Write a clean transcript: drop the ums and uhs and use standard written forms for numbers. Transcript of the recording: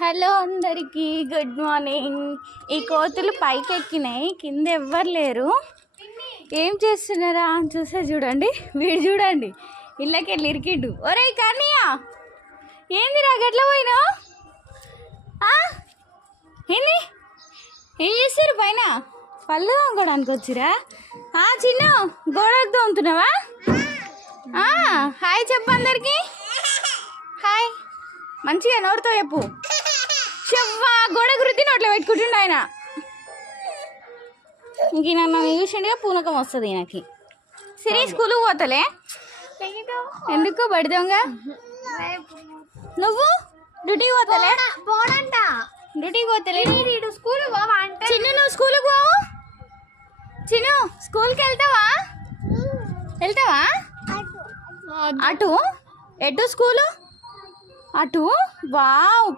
Hello అందరికీ good morning. ఈ కోతులు పైకి ఎక్కినాయి, కింద ఎవ్వరు లేరు. ఏం చేస్తున్నారా అని చూస్తే చూడండి, వీడు చూడండి ఇళ్ళకి వెళ్ళి ఇరికిడ్డు. ఒరే కన్నయ్య, ఏందిరా గట్ల పోయినావు? ఏంది ఏం చేస్తారు పైన? పళ్ళు తోముకోవడానికి వచ్చిరా? చిన్న గోడకు తోముతున్నావా? హాయ్ చెప్పు అందరికి. హాయ్ మంచిగా నోరుతో చెప్పు. చెవ్వా గోడ గురించి నోట్లో పెట్టుకుంటుండ ఆయన. ఇంక నన్ను చూసిండుగా పూనకం వస్తుంది ఈయనకి. సిరి స్కూల్కి పోతలే ఎందుకు? బడి దొంగ నువ్వు డ్యూటీకి పోతలే? డ్యూటీకి పోతలే. చిన్న నువ్వు స్కూల్కి పోవు? చిన్న స్కూల్కి వెళ్తావా? అటు ఎటు స్కూలు? అటు. వావ్.